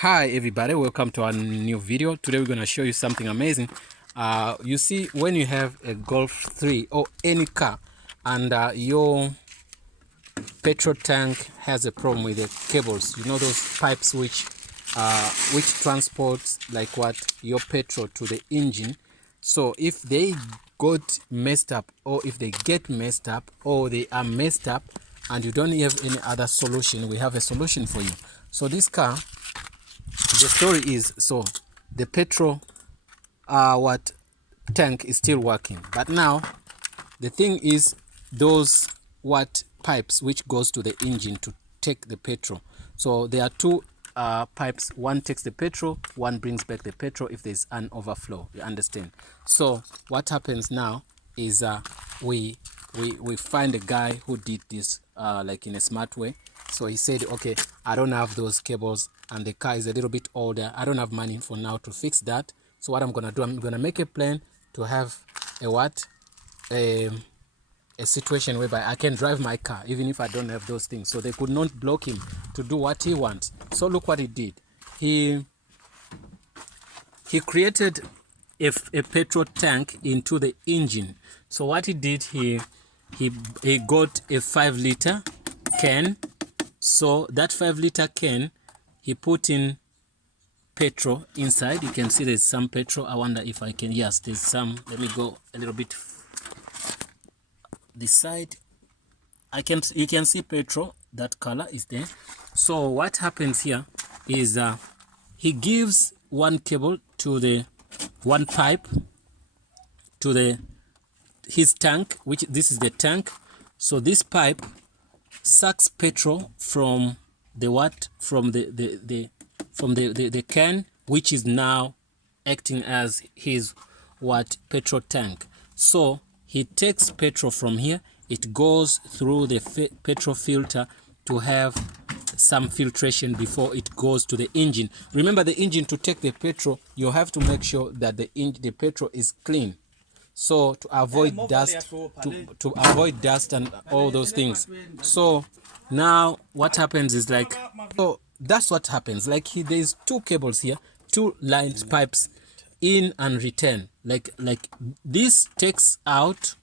Hi everybody, welcome to our new video. Today we're going to show you something amazing. You see, when you have a Golf 3 or any car and your petrol tank has a problem with the cables, you know, those pipes which transports like what your petrol to the engine. So if they got messed up, or if they get messed up, or they are messed up and you don't have any other solution, we have a solution for you. So this car, the story is, so the petrol tank is still working, but now the thing is, those pipes which goes to the engine to take the petrol. So there are two pipes. One takes the petrol, one brings back the petrol if there's an overflow, you understand. So what happens now is we find a guy who did this like in a smart way. So he said, okay, I don't have those cables and the car is a little bit older, I don't have money for now to fix that. So what I'm gonna do, I'm gonna make a plan to have a situation whereby I can drive my car even if I don't have those things. So they could not block him to do what he wants. So look what he did. He created a petrol tank into the engine. So what he did, he got a 5-liter can. So that 5-liter can, he put in petrol inside. You can see there's some petrol. I wonder if I can, yes, there's some. Let me go a little bit this side. You can see petrol, that color is there. So what happens here is he gives one cable to the one pipe to his tank, which this is the tank. So this pipe sucks petrol from the the can, which is now acting as his petrol tank. So he takes petrol from here, it goes through the petrol filter to have some filtration before it goes to the engine. Remember, the engine, to take the petrol, you have to make sure that the petrol is clean. So to avoid dust, to avoid dust and all those things. So now what happens is, like, so that's what happens. Like, there's two cables here, two lined pipes, in and return. Like this takes out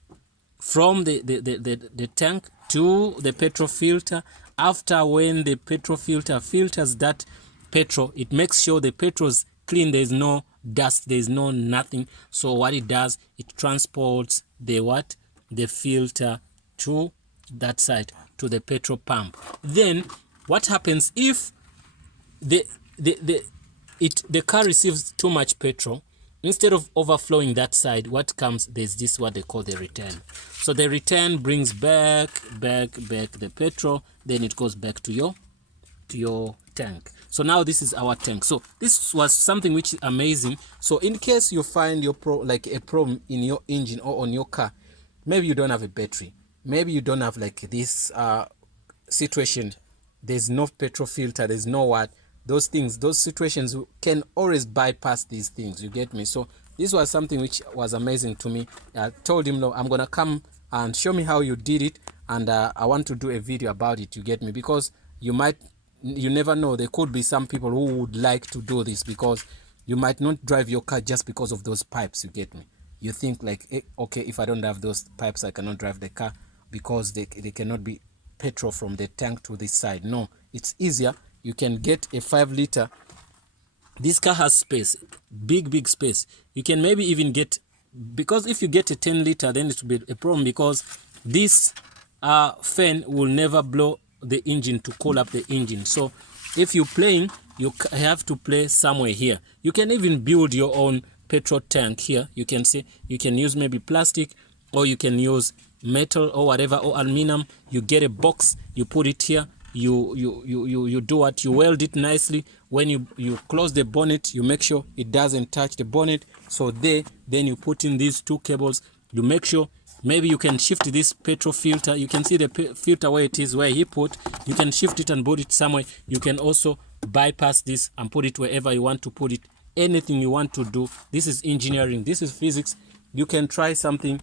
from the tank to the petrol filter. After, when the petrol filter filters that petrol, it makes sure the petrol's clean, there's no dust, there's no nothing. So what it does, it transports the filter to that side, to the petrol pump. Then what happens if the car receives too much petrol? Instead of overflowing that side, what comes, there's this, what they call the return. So the return brings back the petrol, then it goes back to your tank. So now this is our tank. So this was something which is amazing. So in case you find a problem in your engine or on your car, maybe you don't have a battery, maybe you don't have like this situation, there's no petrol filter, there's no those things, those situations, can always bypass these things, you get me? So this was something which was amazing to me. I told him, no, I'm gonna come and show me how you did it, and I want to do a video about it, you get me? Because you never know, there could be some people who would like to do this, because you might not drive your car just because of those pipes, you get me? You think like, okay, if I don't have those pipes, I cannot drive the car because they cannot be petrol from the tank to this side. No, it's easier. You can get a 5-liter. This car has space, big space. You can maybe even get, because if you get a 10-liter, then it will be a problem, because this fan will never blow the engine to cool up the engine. So if you're playing, you have to play somewhere here. You can even build your own petrol tank here. You can see, you can use maybe plastic, or you can use metal or whatever, or aluminum. You get a box, you put it here, you do what, you weld it nicely. When you close the bonnet, you make sure it doesn't touch the bonnet. So then you put in these two cables, you make sure, maybe you can shift this petrol filter. You can see the filter where it is, where he put. You can shift it and put it somewhere. You can also bypass this and put it wherever you want to put it. Anything you want to do. This is engineering, this is physics. You can try something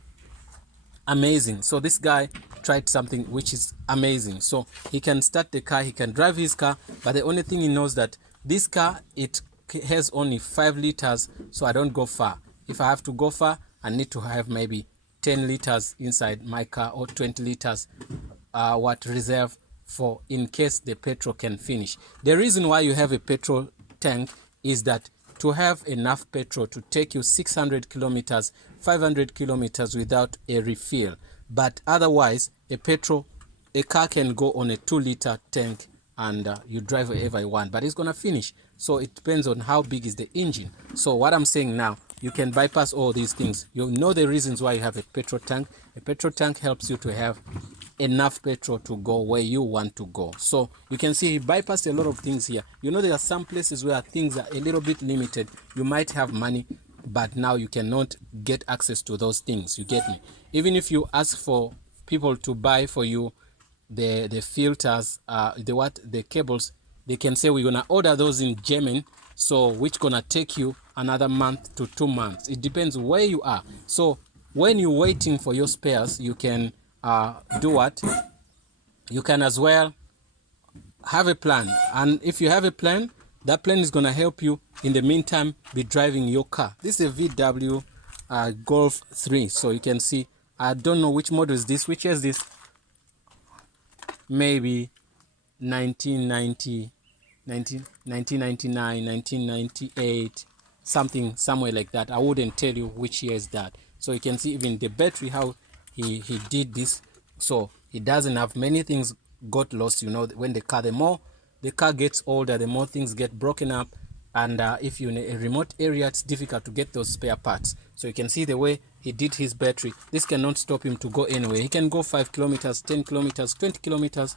amazing. So this guy tried something which is amazing. So he can start the car, he can drive his car, but the only thing he knows that this car, it has only 5 liters, so I don't go far. If I have to go far, I need to have maybe 10 liters inside my car, or 20 liters what reserve for in case the petrol can finish. The reason why you have a petrol tank is that to have enough petrol to take you 600 kilometers, 500 kilometers without a refill. But otherwise, a car can go on a 2-liter tank, and you drive wherever you want, but it's gonna finish. So it depends on how big is the engine. So what I'm saying now, you can bypass all these things. You know the reasons why you have a petrol tank. A petrol tank helps you to have enough petrol to go where you want to go. So you can see he bypassed a lot of things here. You know, there are some places where things are a little bit limited. You might have money, but now you cannot get access to those things. You get me? Even if you ask for people to buy for you the filters, the cables, they can say we're gonna order those in German, so which gonna take you another month to 2 months. It depends where you are. So when you're waiting for your spares, you can do what? You can as well have a plan, and if you have a plan, that plan is gonna help you in the meantime be driving your car. This is a VW Golf 3, so you can see, I don't know which model is this, which is this, maybe 1990, 1999, 1998, something somewhere like that. I wouldn't tell you which year is that. So you can see even the battery, how he did this. So he doesn't have many things got lost. You know, when the more the car gets older, the more things get broken up, and if you're in a remote area, it's difficult to get those spare parts. So you can see the way he did his battery. This cannot stop him to go anywhere. He can go 5 kilometers, 10 kilometers, 20 kilometers,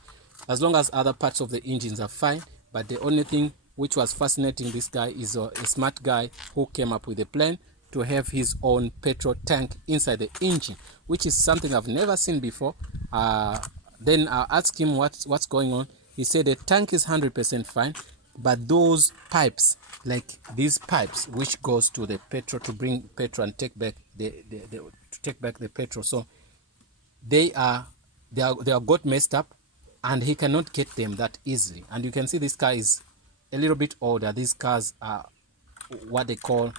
as long as other parts of the engines are fine. But the only thing which was fascinating this guy is a smart guy who came up with a plan to have his own petrol tank inside the engine, which is something I've never seen before. Then I asked him what's going on. He said the tank is 100% fine, but those pipes, like these pipes which goes to the petrol to bring petrol and take back the petrol, so they are got messed up, and he cannot get them that easily. And you can see this car is a little bit older. These cars are what they call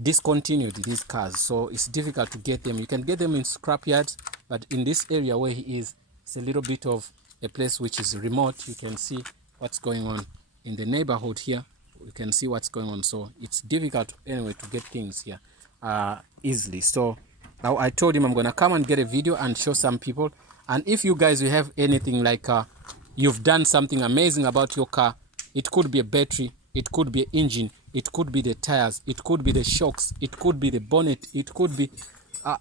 discontinued, these cars, so it's difficult to get them. You can get them in scrap yards, but in this area where he is, it's a little bit of a place which is remote. You can see what's going on in the neighborhood here. You can see what's going on, so it's difficult anyway to get things here easily. So now I told him I'm gonna come and get a video and show some people. And if you guys you have anything like you've done something amazing about your car, it could be a battery, it could be an engine, it could be the tires, it could be the shocks, it could be the bonnet, it could be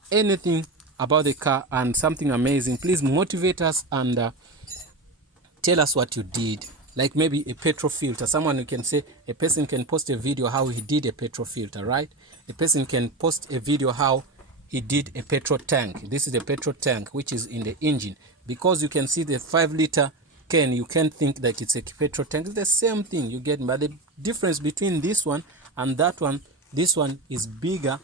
anything about the car and something amazing, please motivate us and tell us what you did. Like maybe a petrol filter. Someone, you can say, a person can post a video how he did a petrol filter, right? A person can post a video how he did a petrol tank. This is the petrol tank which is in the engine. Because you can see the 5-liter can, you can't think that it's a petrol tank. It's the same thing, you get, but the difference between this one and that one, this one is bigger,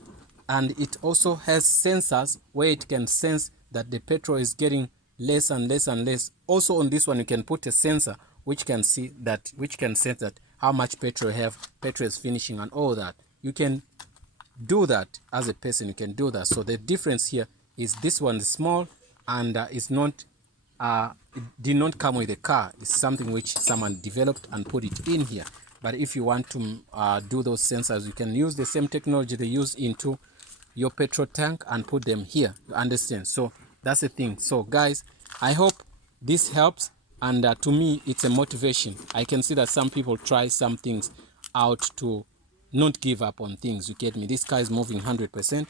and it also has sensors where it can sense that the petrol is getting less and less and less. Also on this one you can put a sensor which can sense that how much petrol you have, petrol is finishing and all that. You can do that as a person, you can do that. So the difference here is this one is small and it's not it did not come with the car. It's something which someone developed and put it in here. But if you want to do those sensors, you can use the same technology they use into your petrol tank and put them here. You understand? So that's the thing. So guys, I hope this helps, and to me it's a motivation. I can see that some people try some things out to not give up on things. You get me? This car is moving 100%,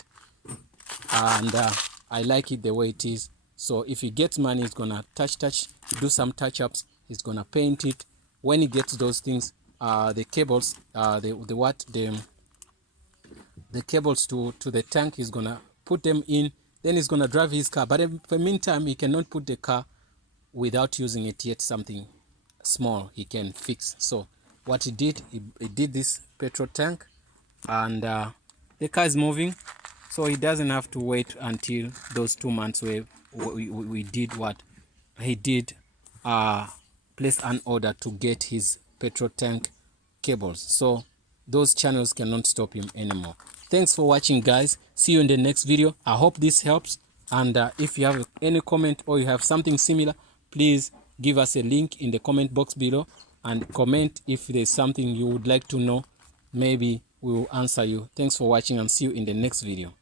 and I like it the way it is. So if he gets money, he's gonna do some touch-ups, he's gonna paint it. When he gets those things, the cables, the cables to the tank, he's gonna put them in, then he's gonna drive his car. But in the meantime, he cannot put the car without using it yet. Something small he can fix. So what he did this petrol tank, and the car is moving, so he doesn't have to wait until those 2 months where we did what he did, place an order to get his petrol tank cables, so those channels cannot stop him anymore. Thanks for watching, guys. See you in the next video. I hope this helps, and if you have any comment or you have something similar, please give us a link in the comment box below and comment if there's something you would like to know. Maybe we will answer you. Thanks for watching, and see you in the next video.